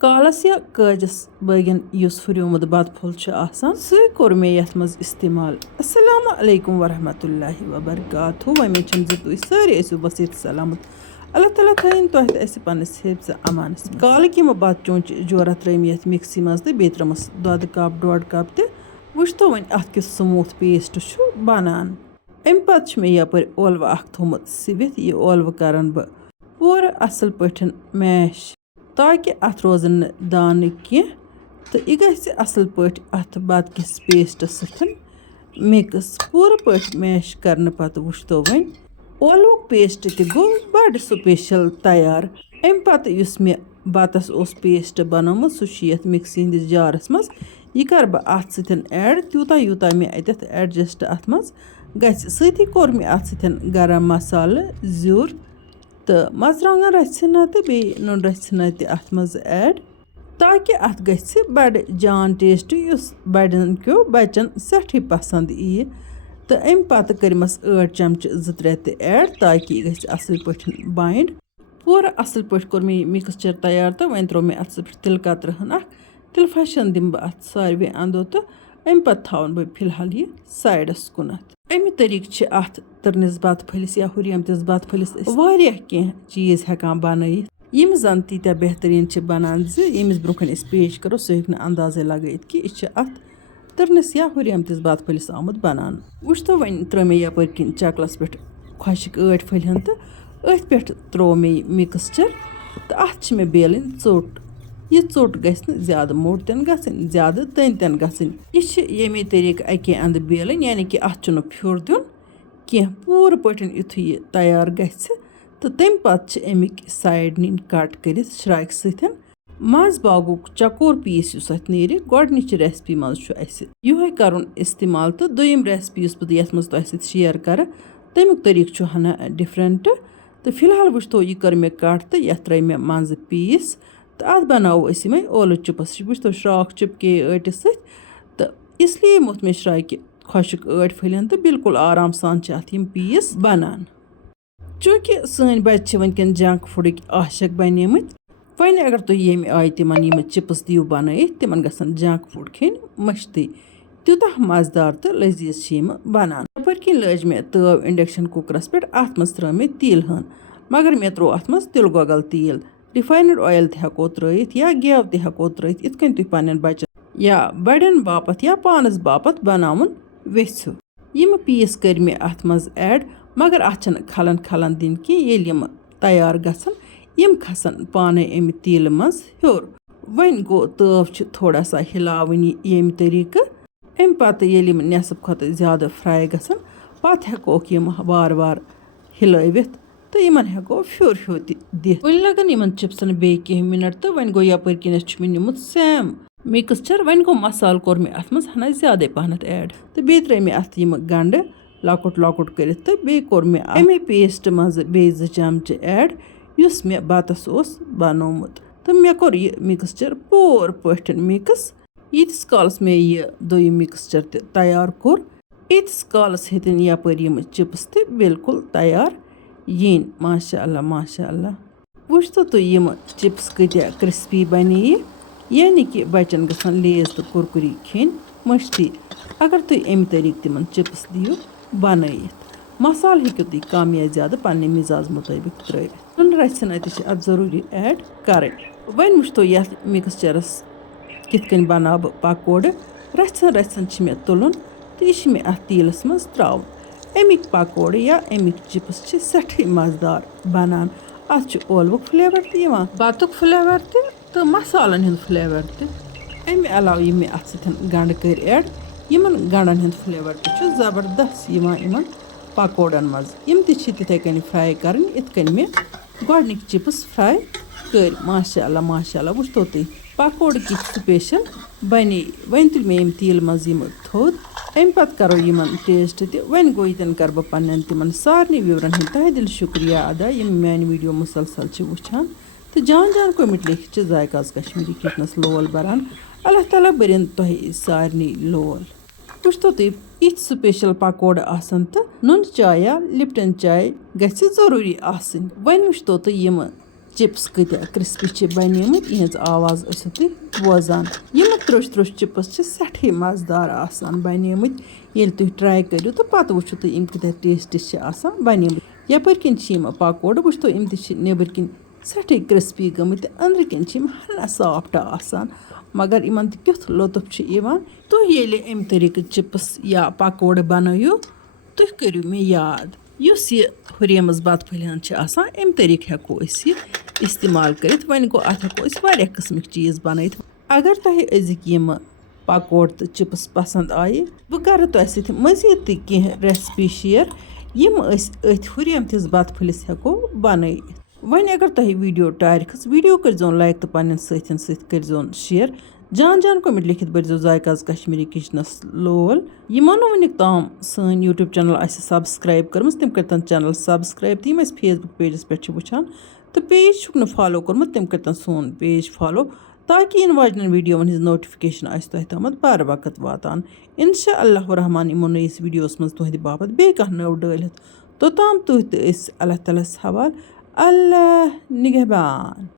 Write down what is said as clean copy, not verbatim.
کالس یا کٲجس بٲگٮ۪ن یُس ہُریومُت بتہٕ پھوٚل چھُ آسان سُے کوٚر مےٚ یتھ منٛز استعمال. السلام علیکم ورحمتُلہ وبرکاتہ. وۄمید چھَم زِ تُہۍ سٲری ٲسِو بصیٖحت سلامت. اللہ تعالیٰ تھٲیِن تۄہہِ تہِ اَسہِ پننِس حِفظِ امانس. کالٕکۍ یِم بتہٕ چونچہِ جورہ ترٲیِم یتھ مِکسی منٛز تہٕ بیٚیہِ ترٲمَس دۄدٕ کپ 1.5 کپ تہِ. وٕچھتو وۄنۍ اتھ کیُتھ سموٗتھ پیسٹ چھُ بنان. امہِ پتہٕ چھُ مےٚ یپٲرۍ ٲلوٕ اکھ تھوٚمُت سِوِتھ. یہِ ٲلوٕ کرن بہٕ پوٗرٕ اصل پٲٹھۍ میش تاکہِ اتھ روزن نہٕ دانہٕ کینٛہہ تہٕ یہِ گژھِ اصل پٲٹھۍ اتھ بتہٕ کِس پیسٹس سۭتۍ مِکٕس. پوٗرٕ پٲٹھۍ میش کرنہٕ پتہٕ وٕچھتو وۄنۍ ٲلوُک پیسٹ تہِ گوٚو بڑٕ سُپیشل تیار. امہِ پتہٕ یُس مےٚ بتس اوس پیسٹ بنومُت سُہ چھُ یتھ مِکسی ہٕنٛدِس جارس منٛز. یہِ کرٕ بہٕ اتھ سۭتۍ ایڈ تیوٗتاہ یوٗتاہ مےٚ اتٮ۪تھ ایڈجسٹ اتھ منٛز گژھِ. سۭتی کوٚر مےٚ اتھ سۭتۍ گرم مسالہٕ زیُر تہٕ مرژٕوانٛگن رژھِ ہنا تہٕ بیٚیہِ نُنہٕ رژھِ ہنا تہِ اتھ منٛز ایڈ تاکہِ اتھ گژھِ بڑٕ جان ٹیسٹ یُس بڑٮ۪ن کیو بچن سٮ۪ٹھٕے پسنٛد یِیہِ. تہٕ امہِ پتہٕ کٔرمس 8 چمچہٕ 2-3 تہِ ایڈ تاکہِ یہِ گژھِ اصل پٲٹھۍ بایِنڈ. پوٗرٕ اصل پٲٹھۍ کوٚر مےٚ یہِ مِکسچر تیار تہٕ وۄنۍ تروو مےٚ اتھ پٮ۪ٹھ تِلہٕ کترٕ ہن اکھ. تِلہٕ پھشن دِمہٕ بہٕ اتھ ساروے انٛدو تہٕ امہِ پتہٕ تھاوَن بہٕ فِلحال یہِ سایڈس کُنتھ. امہِ طٔریٖقہٕ چھِ اتھ تٔرنِس بتہٕ پھٔلِس یا ہُریمتِس بتہٕ پھٔلِس أسۍ واریاہ کینٛہہ چیٖز ہٮ۪کان بنٲیِتھ یِم زن تیٖتیٛاہ بہتریٖن چھِ بنان زِ ییٚمِس برونٛہہ کنہِ أسۍ پیش کرو سُہ ہیٚکہِ نہٕ اندازے لگٲیِتھ کہِ یہِ چھِ اتھ تٔرنِس یا ہُریمتِس بتہٕ پھٔلِس آمُت بناونہٕ. وٕچھتو وۄنۍ ترٲو مےٚ یپٲرۍ کِنۍ چکلس پٮ۪ٹھ خۄشِک ٲٹۍ پھٔلۍ ہن تہٕ أتھۍ پٮ۪ٹھ تروو مےٚ یہِ مِکسچر تہٕ اتھ چھِ مےٚ بیلٕنۍ ژوٚٹ. یہِ ژوٚٹ گژھِ نہٕ زیادٕ موٚٹ تہِ نہٕ گژھٕنۍ زیادٕ تٔنۍ تہِ نہٕ گژھٕنۍ. یہِ چھِ ییٚمے طٔریٖقہٕ اَکے اندٕ بیلٕنۍ یعنی کہِ اتھ چھُنہٕ پھیُر دیُن کینٛہہ. پوٗرٕ پٲٹھۍ یُتھُے یہِ تیار گژھِ تہٕ تمہِ پتہٕ چھِ امیِکۍ سایڈ نِنۍ کٹ کٔرِتھ شراکہِ سۭتۍ. منٛز باگُک چکور پیٖس یُس اتھ نیرِ گۄڈنِچہِ ریسپی منٛز چھُ اسہِ یِہوے کرُن استعمال تہٕ دوٚیِم ریسپی یُس بہٕ یتھ منٛز تۄہہِ سۭتۍ شیر کرٕ تمیُک طٔریٖقہٕ چھُ ہنا ڈفرنٹ. تہٕ فِلحال وٕچھتو یہِ کٔر مےٚ کٹ تہٕ یتھ ترٲے مےٚ منٛزٕ پیٖس تہٕ اتھ بناوو أسۍ یِمے ٲلوٕ چِپٕس. وٕچھتو شراکھ چِپکے ٲٹِس سۭتۍ تہٕ اسلیے موٚتھ مےٚ شراکہِ خۄشِک ٲٹۍ پھٔلٮ۪ن تہٕ بالکُل آرام سان چھِ اتھ یِم پیٖس بنان. چوٗنٛکہِ سٲنۍ بچہِ چھِ وٕنکٮ۪ن جنک فُڈٕکۍ عاشق بنیمٕتۍ. وۄنۍ اگر تُہۍ ییٚمہِ آیہِ تِمن یِم چِپٕس دِیِو بنٲیِتھ تِمن گژھن جنک فُڈ کھیٚنۍ مٔشتٕے. تیوٗتاہ مزٕدار تہٕ لٔزیٖز چھِ یِم بنان. یپٲرۍ کِنۍ لٲج مےٚ تٲو انڈکشن کُکرس پٮ۪ٹھ. اتھ منٛز ترٲو مےٚ تیٖلہٕ ہن مگر مےٚ تروو اتھ منٛز تِلہٕ گۄگل تیٖل. رِفاینڈ اویل تہِ ہٮ۪کو ترٲیِتھ یا گیو تہِ ہٮ۪کو ترٲیِتھ یِتھ کٔنۍ تُہۍ پننٮ۪ن بچن یا بڑٮ۪ن باپتھ یا پانس باپتھ بناوُن ویژھِو. یِم پیٖس کٔرۍ مےٚ اتھ منٛز ایڈ مگر اتھ چھنہٕ کھلن دِنۍ کینٛہہ. ییٚلہِ یِم تیار گژھن یِم کھسن پانے امہِ تیٖلہٕ منٛز ہیوٚر. وۄنۍ گوٚو تٲو چھِ تھوڑا سا ہِلاوٕنۍ ییٚمہِ طٔریٖقہٕ. امہِ پتہٕ ییٚلہِ یِم نٮ۪صٕب کھۄتہٕ زیادٕ فرٛاے گژھن پتہٕ ہٮ۪کوکھ یِم وارٕ وارٕ ہِلٲوِتھ تہٕ یِمن ہٮ۪کو پھیُر ہیوٗ تہِ دِتھ. وۄنۍ لگن یِمن چِپسن بیٚیہِ کینٛہہ مِنٹ تہٕ وۄنۍ گوٚو یپٲرۍ کِنٮ۪تھ چھُ مےٚ نیوٗمُت سیم مِکسچر. وۄنۍ گوٚو مسالہٕ کوٚر مےٚ اتھ منٛز ہنا زیادے پہنتھ ایڈ تہٕ بیٚیہِ ترٲے مےٚ اتھ یِم گنڈٕ لۄکُٹ لۄکُٹ کٔرِتھ تہٕ بیٚیہِ کوٚر مےٚ امے پیسٹ منٛزٕ بیٚیہِ 2 چمچہٕ ایڈ یُس مےٚ بتس اوس بنومُت تہٕ مےٚ کوٚر یہِ مِکسچر پوٗرٕ پٲٹھۍ مِکٕس. ییٖتِس کالس مےٚ یہِ دوٚیِم مِکسچر تہِ تیار کوٚر ییٖتِس کالس ہیٚتِنۍ یپٲرۍ یِم چِپٕس تہِ بالکُل تیار یِنۍ. ماشاء اللہ ماشاء اللہ. وٕچھتو تُہۍ یِم چِپٕس کۭتیاہ کرسپی بنییہِ یعنی کہِ بچن گژھن لیز تہٕ کُرکُری کھیٚنۍ مٔشتٕے اگر تُہۍ امہِ طٔریٖقہٕ تِمن چِپٕس دِیِو بنٲیِتھ. مسالہٕ ہیٚکِو تُہۍ کم یا زیادٕ پننہِ مِزاز مطٲبق ترٲوِتھ. نُنہٕ رژھِ ہنا تہِ چھِ اتھ ضروٗری ایڈ کرٕنۍ. وۄنۍ وٕچھتو یتھ مِکسچرس کِتھ کٔنۍ بناو بہٕ پکوڑٕ. رژھن چھِ مےٚ تُلُن تہٕ یہِ چھِ مےٚ اتھ تیٖلس منٛز تراوُن. امیِکۍ پکوڑٕ یا امیِکۍ چِپٕس چھِ سٮ۪ٹھٕے مزٕدار بنان. اتھ چھُ ٲلوُک فلیور تہِ یِوان بتُک فلیور تہِ تہٕ مسالن ہُنٛد فلیور تہِ. امہِ علاوٕ یِم مےٚ اتھ سۭتۍ گنڈٕ کٔرۍ ایڈ یِمن گنڈن ہُنٛد فلیور تہِ چھُ زبردست یِوان یِمن پکوڑن منٛز. یِم تہِ چھِ تِتھے کٔنۍ فرٛاے کرٕنۍ یِتھ کٔنۍ مےٚ گۄڈنِکۍ چِپٕس فرٛاے کٔرۍ. ماشاء اللہ ماشاء اللہ. وٕچھتو تُہۍ پکوڑٕ کِتھ سُپیشل بنے. وۄنۍ تُلۍ مےٚ یِم تیٖلہٕ منٛز یِم تھوٚد. امہِ پتہٕ کرو یِمن ٹیسٹ تہِ. وۄنۍ گوٚو ییٚتٮ۪ن کرٕ بہٕ پننٮ۪ن تِمن سارنٕے وِورن ہُنٛد تہہِ دِل شُکریہ ادا یِم میانہِ ویٖڈیو مُسلسل چھِ وٕچھان تہٕ جان جان کوٚمِٹ لیکھِتھ چھِ ذایقاز کشمیٖری کِچنس لول بران. اللہ تعالیٰ بٔرِنۍ تۄہہِ سارنٕے لول. وٕچھتو تُہۍ یِتھۍ سُپیشل پکوڑٕ آسن تہٕ نُنہٕ چاے یا لپٹن چاے گژھِ ضروٗری آسٕنۍ. وۄنۍ وٕچھتو تُہۍ یِم चिप्स कतिया क्रिस्पी बनेमत इहज आवाज़ ٲسِو तुम बोजान यम त्रोश त्रोश चिप्स सठे मज़ेदार आसान बनेमत येल तुम ट्राई करियो तो पत्त वुचो तुम इम कतिया टेस्टी आसान बनेमत यपर किन यम पकोड़ वुचतो इम नेबर किन सठे क्रिस्पी गमत अंदर किन हना सॉफ्ट आसान मगर इमन क्युथ लुत्फ तुम येले अम तरीके चिप्स या पकोड़ बनायो तुम करियो मे याद युस ये हुरेमस बत फलियान अम तरीके हेको इस्तेमाल करित वन गो अत हेको वारिया किस्मिक चीज़ बनइत अगर तुह अजिक यम पकोड़ तो चिप्स पसंद आये बह कर तुह सत मजीद तह रेसिपी शेयर यम अथ हुरेम तिस बत फलिस हेको बनइत वन अगर तुह वीडियो टार खस वीडियो कर लाइक तो पन्न कर शेयर जान जान कमेंट लिखित बरजो जायकाज कश्मीरी किचनस लोल यमो वनिक ताम सन यूट्यूब चैनल सब्सक्राइब कर्मस तम कर चैनल सब्सक्राइब तम फेसबुक पेजस पे वुचान तो पेज न फॉलो कर्मुत तम कर सोन पेज फॉलो ताकि इन वाजन वीडियोन हज नोटिफिकेशन तुह तमत बार वक्त वातान इंशाअल्लाह रहमान इमो नईस वीडियोस मज तुहद बापत बे कह नव डालित तोताम तुह तो अल्लाह ताला हवाल अल्लाह निगहबान।